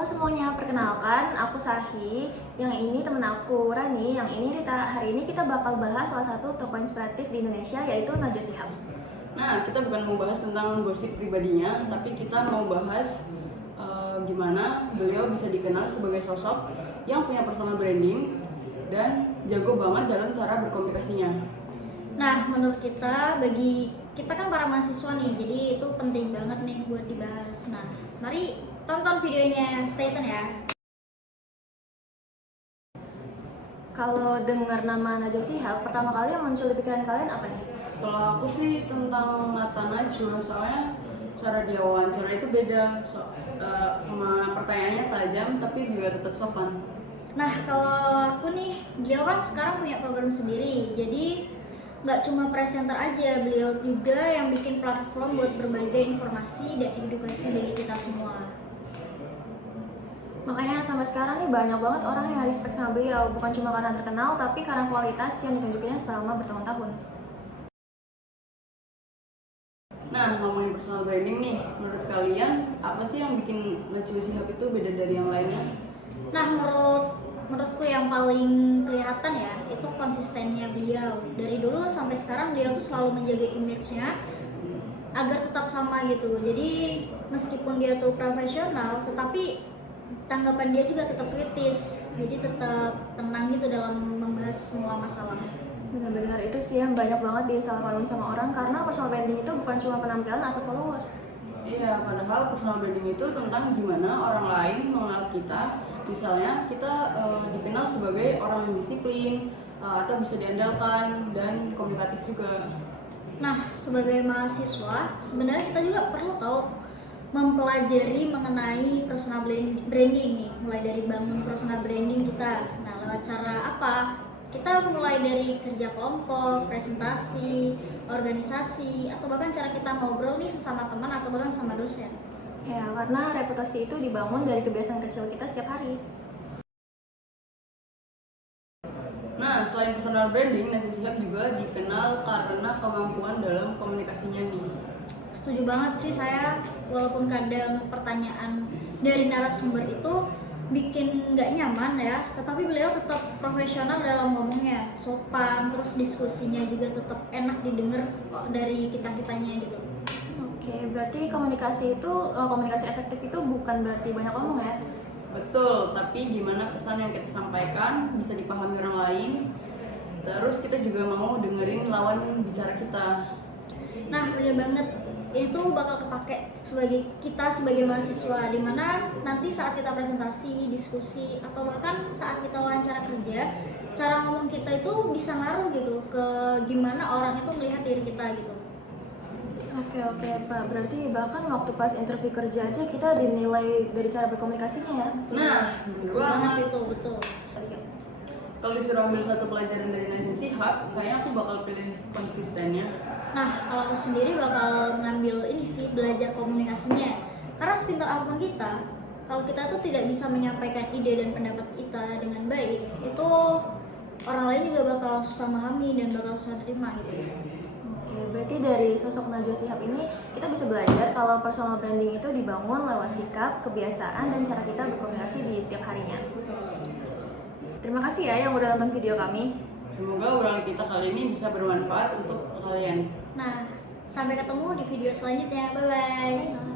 Halo semuanya, perkenalkan aku Sahi, yang ini temen aku Rani, yang ini Rita. Hari ini kita bakal bahas salah satu tokoh inspiratif di Indonesia yaitu Najwa Shihab. Nah, kita bukan mau bahas tentang gosip pribadinya, tapi kita mau bahas gimana beliau bisa dikenal sebagai sosok yang punya personal branding dan jago banget dalam cara berkomunikasinya. Nah, menurut kita, bagi kita kan para mahasiswa nih, jadi itu penting banget nih buat dibahas. Nah, mari tonton videonya, stay tune ya. Kalau dengar nama Najwa Shihab, pertama kali yang muncul di pikiran kalian apa nih? Kalau aku sih tentang Nata Najwa, soalnya cara dia wawancara itu beda, sama pertanyaannya tajam tapi juga tetap sopan. Nah, kalau aku nih, beliau kan sekarang punya program sendiri, jadi nggak cuma presenter aja, beliau juga yang bikin platform buat berbagai informasi dan edukasi bagi kita semua. Makanya sampai sekarang nih banyak banget orang yang respect sama beliau, bukan cuma karena terkenal, tapi karena kualitas yang ditunjukinnya selama bertahun-tahun. Nah, ngomongin personal branding nih, menurut kalian apa sih yang bikin Najwa Shihab itu beda dari yang lainnya? Nah, menurutku yang paling kelihatan ya itu konsistennya beliau. Dari dulu sampai sekarang beliau tuh selalu menjaga image-nya agar tetap sama gitu. Jadi meskipun dia tuh profesional, tetapi tanggapan dia juga tetap kritis. Jadi tetap tenang gitu dalam membahas semua masalah. Benar-benar itu sih yang banyak banget disalahpahamin sama orang karena personal branding itu bukan cuma penampilan atau followers. Iya, padahal personal branding itu tentang gimana orang lain mengenal kita. Misalnya kita dikenal sebagai orang yang disiplin, atau bisa diandalkan dan komunikatif juga. Nah, sebagai mahasiswa, sebenarnya kita juga perlu tahu mempelajari mengenai personal branding nih, mulai dari bangun personal branding kita. Nah, lewat cara apa? Kita mulai dari kerja kelompok, presentasi, organisasi, atau bahkan cara kita ngobrol nih sesama teman atau bahkan sama dosen. Ya, karena reputasi itu dibangun dari kebiasaan kecil kita setiap hari. Nah, selain personal branding, Najwa Shihab juga dikenal karena kemampuan dalam komunikasinya nih. Setuju banget sih saya, walaupun kadang pertanyaan dari narasumber itu bikin nggak nyaman ya, tetapi beliau tetap profesional dalam ngomongnya, sopan, terus diskusinya juga tetap enak didengar kok dari kita-kitanya gitu. Oke, berarti komunikasi efektif itu bukan berarti banyak ngomong ya? Betul, tapi gimana pesan yang kita sampaikan bisa dipahami orang lain. Terus kita juga mau dengerin lawan bicara kita. Nah, bener banget. Ini tuh bakal kepake sebagai mahasiswa, dimana nanti saat kita presentasi, diskusi, atau bahkan saat kita wawancara kerja, cara ngomong kita itu bisa ngaruh gitu ke gimana orang itu melihat diri kita gitu. Oke Pak, berarti bahkan waktu pas interview kerja aja kita dinilai dari cara berkomunikasinya ya? Nah, Betul banget itu, betul. kalau disuruh ambil satu pelajaran dari Najwa Shihab, kayaknya aku bakal pilih konsistennya. Nah, kalau aku sendiri bakal ngambil ini sih, belajar komunikasinya. Karena sepintar apapun kita, kalau kita tuh tidak bisa menyampaikan ide dan pendapat kita dengan baik, itu orang lain juga bakal susah memahami dan bakal susah terima gitu. Oke, berarti dari sosok Najwa Shihab ini kita bisa belajar kalau personal branding itu dibangun lewat sikap, kebiasaan, dan cara kita berkomunikasi di setiap harinya. Terima kasih ya yang udah nonton video kami. Semoga obrolan kita kali ini bisa bermanfaat untuk kalian. Nah, sampai ketemu di video selanjutnya. Bye-bye.